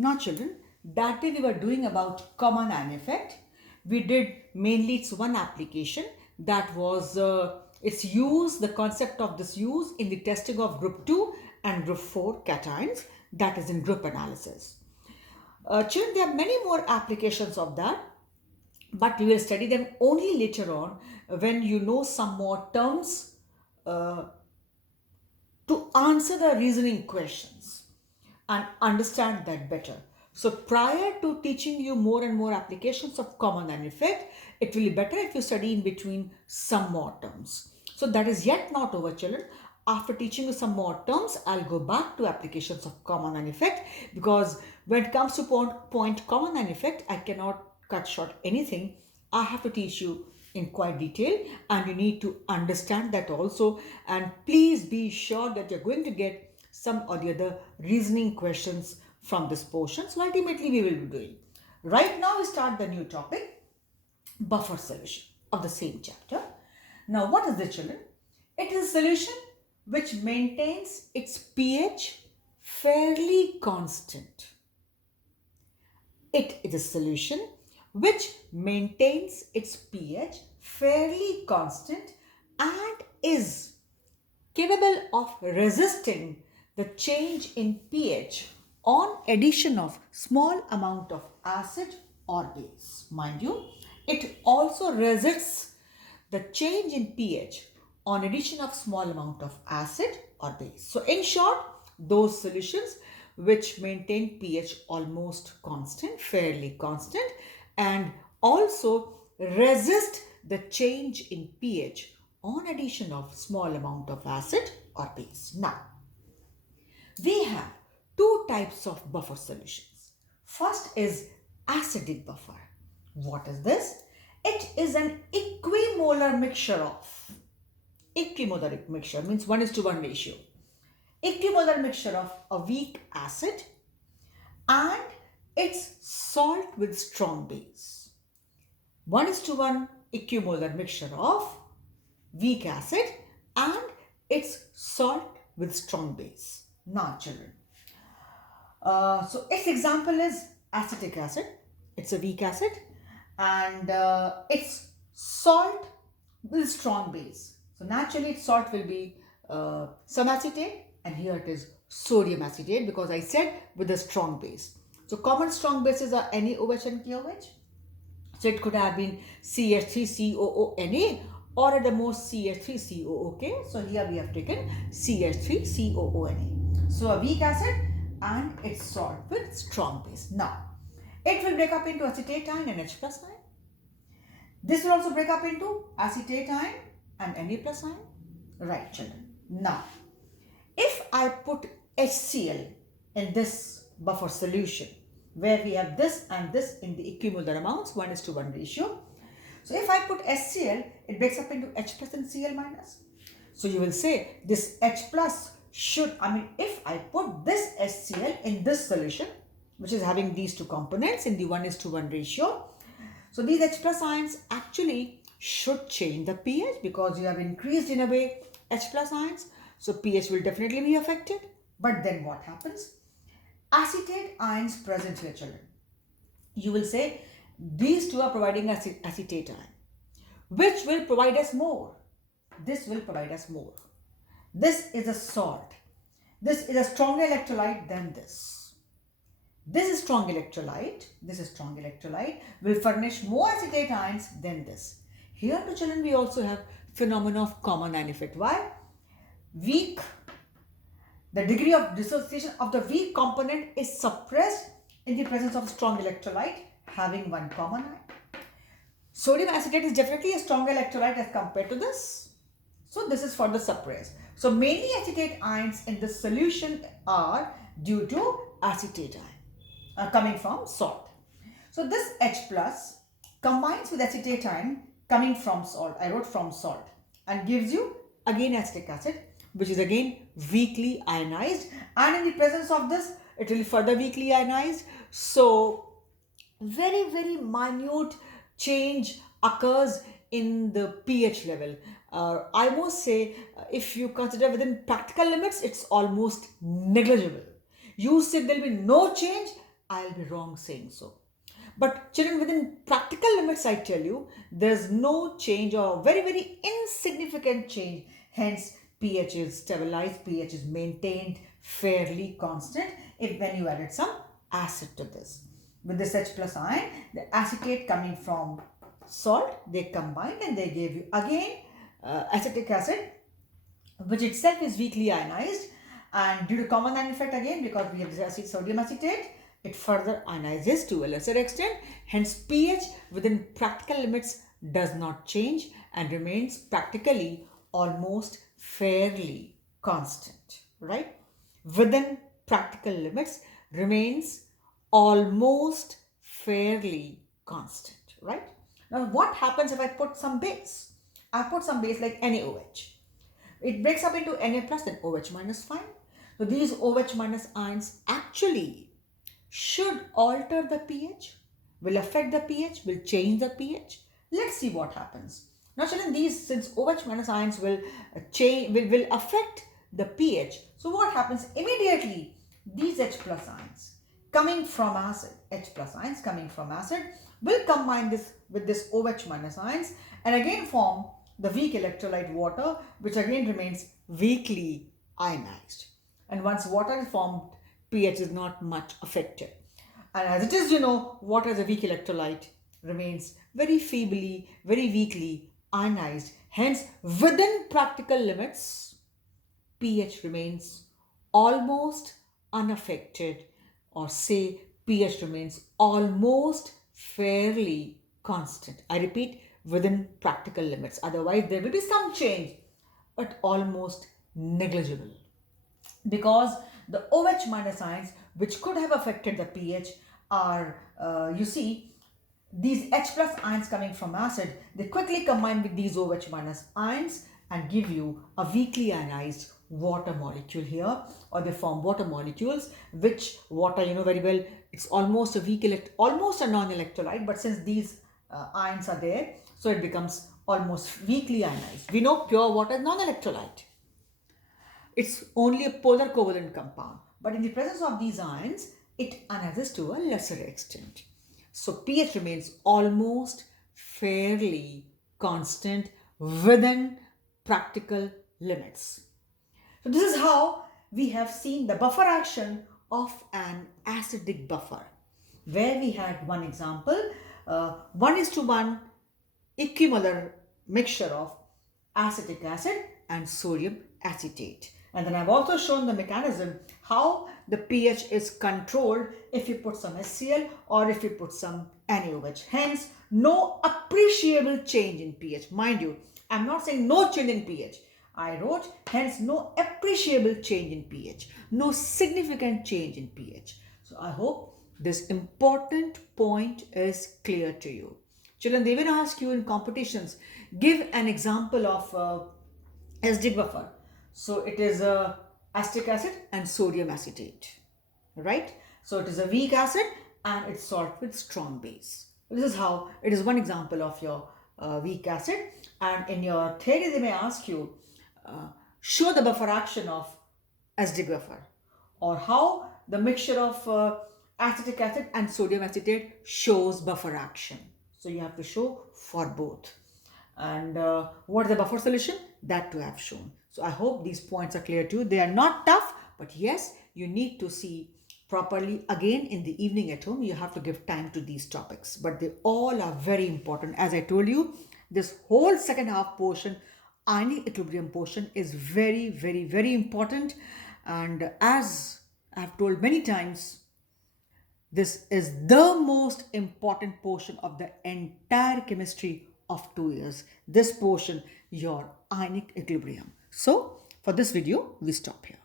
Now children, that day we were doing about common ion effect. We did mainly its one application, that was its use, the concept of this use in the testing of group 2 and group 4 cations, that is in group analysis. Children, there are many more applications of that, but we will study them only later on when you know some more terms uh, to answer the reasoning questions and understand that better. So prior to teaching you more and more applications of common and effect, it will be better if you study in between some more terms. So that is yet not over, children. After teaching you some more terms, I'll go back to applications of common and effect, because when it comes to point common and effect, I cannot cut short anything. I have to teach you in quite detail, and you need to understand that also. And please be sure that you're going to get some or the other reasoning questions from this portion. So ultimately we will be doing. Right now we start the new topic, buffer solution of the same chapter. Now what is the children? It is a solution which maintains its pH fairly constant. It is a solution which maintains its pH fairly constant and is capable of resisting the change in pH on addition of small amount of acid or base. Mind you, it also resists the change in pH on addition of small amount of acid or base. So in short, those solutions which maintain pH almost constant, fairly constant, and also resist the change in pH on addition of small amount of acid or base. Now, we have two types of buffer solutions. First is acidic buffer. What is this? It is an equimolar mixture of, equimolar mixture means 1:1 ratio. Equimolar mixture of a weak acid and its salt with strong base. 1:1 equimolar mixture of weak acid and its salt with strong base. Now children, so its example is acetic acid. It's a weak acid and its salt with strong base. So naturally its salt will be some acetate, and here it is sodium acetate, because I said with a strong base. So common strong bases are NaOH and KOH. So it could have been CH3COONA or at the most CH3COOK. So here we have taken CH3COONA. So a weak acid and its salt with strong base. Now, it will break up into acetate ion and H plus ion. This will also break up into acetate ion and Na plus ion. Right, children. Now, if I put HCl in this buffer solution, where we have this and this in the equimolar amounts, 1:1 ratio. So if I put HCl, it breaks up into H plus and Cl minus. So you will say this H plus should, if I put this HCl in this solution, which is having these two components in the 1:1 ratio, so these H plus ions actually should change the pH, because you have increased in a way H plus ions. So pH will definitely be affected. But then what happens? Acetate ions present here, children. You will say these two are providing acetate ion. Which will provide us more? This will provide us more. This is a salt. This is a stronger electrolyte than this. This is strong electrolyte. This is strong electrolyte. Will furnish more acetate ions than this. Here to children, we also have phenomena of common ion effect. Why? Weak. The degree of dissociation of the weak component is suppressed in the presence of strong electrolyte having one common ion. Sodium acetate is definitely a stronger electrolyte as compared to this. So this is further suppressed. So mainly acetate ions in this solution are due to acetate ion coming from salt. So this H plus combines with acetate ion coming from salt. I wrote from salt, and gives you again acetic acid, which is again weakly ionized, and in the presence of this it will be further weakly ionized. So very minute change occurs in the pH level. I must say, if you consider within practical limits, it's almost negligible. You say there will be no change, I'll be wrong saying so. But children, within practical limits, I tell you, there's no change or very, very insignificant change. Hence, pH is stabilized, pH is maintained fairly constant if when you added some acid to this. With this H plus ion, the acetate coming from salt, they combined and they gave you again acetic acid, which itself is weakly ionized, and due to common ion effect again, because we have this sodium acetate, it further ionizes to a lesser extent. Hence pH within practical limits does not change and remains practically almost fairly constant, right? Within practical limits remains almost fairly constant, right? Now what happens if I put some base? I put some base like NaOH. It breaks up into Na plus and OH minus fine. So these OH minus ions actually should alter the pH, will affect the pH, will change the pH. Let's see what happens. Now children, these, since OH minus ions will change, will affect the pH. So what happens immediately? These H plus ions coming from acid, H plus ions coming from acid will combine this with this OH minus ions and again form the weak electrolyte water, which again remains weakly ionized. And once water is formed, pH is not much affected. And as it is, water as a weak electrolyte remains very feebly, very weakly ionized. Hence, within practical limits, pH remains almost unaffected, or say pH remains almost fairly constant. I repeat, within practical limits. Otherwise, there will be some change, but almost negligible. Because the OH minus ions, which could have affected the pH, are, these H plus ions coming from acid, they quickly combine with these OH minus ions and give you a weakly ionized water molecule here, or they form water molecules, which water, very well, it's almost a almost a non-electrolyte, but since these ions are there, so it becomes almost weakly ionized. We know pure water is non-electrolyte. It's only a polar covalent compound, but in the presence of these ions, it ionizes to a lesser extent. So pH remains almost fairly constant within practical limits. So this is how we have seen the buffer action of an acidic buffer, where we had one example, 1:1 equimolar mixture of acetic acid and sodium acetate. And then I've also shown the mechanism how the pH is controlled if you put some HCl or if you put some NaOH. Hence, no appreciable change in pH. Mind you, I'm not saying no change in pH. I wrote, hence no appreciable change in pH, no significant change in pH. So I hope this important point is clear to you. Children, they will ask you in competitions, give an example of acidic buffer. So it is acetic acid and sodium acetate, right? So it is a weak acid and it's salt with strong base. This is how it is one example of your weak acid. And in your theory, they may ask you, show the buffer action of acidic buffer, or how the mixture of acetic acid and sodium acetate shows buffer action. So you have to show for both. And what is the buffer solution? That too I have shown. So I hope these points are clear to you. They are not tough, but yes, you need to see properly again in the evening at home. You have to give time to these topics, but they all are very important. As I told you, this whole second half portion, ionic equilibrium portion, is very, very, very important. And as I have told many times, this is the most important portion of the entire chemistry of 2 years. This portion, your ionic equilibrium. So for this video, we stop here.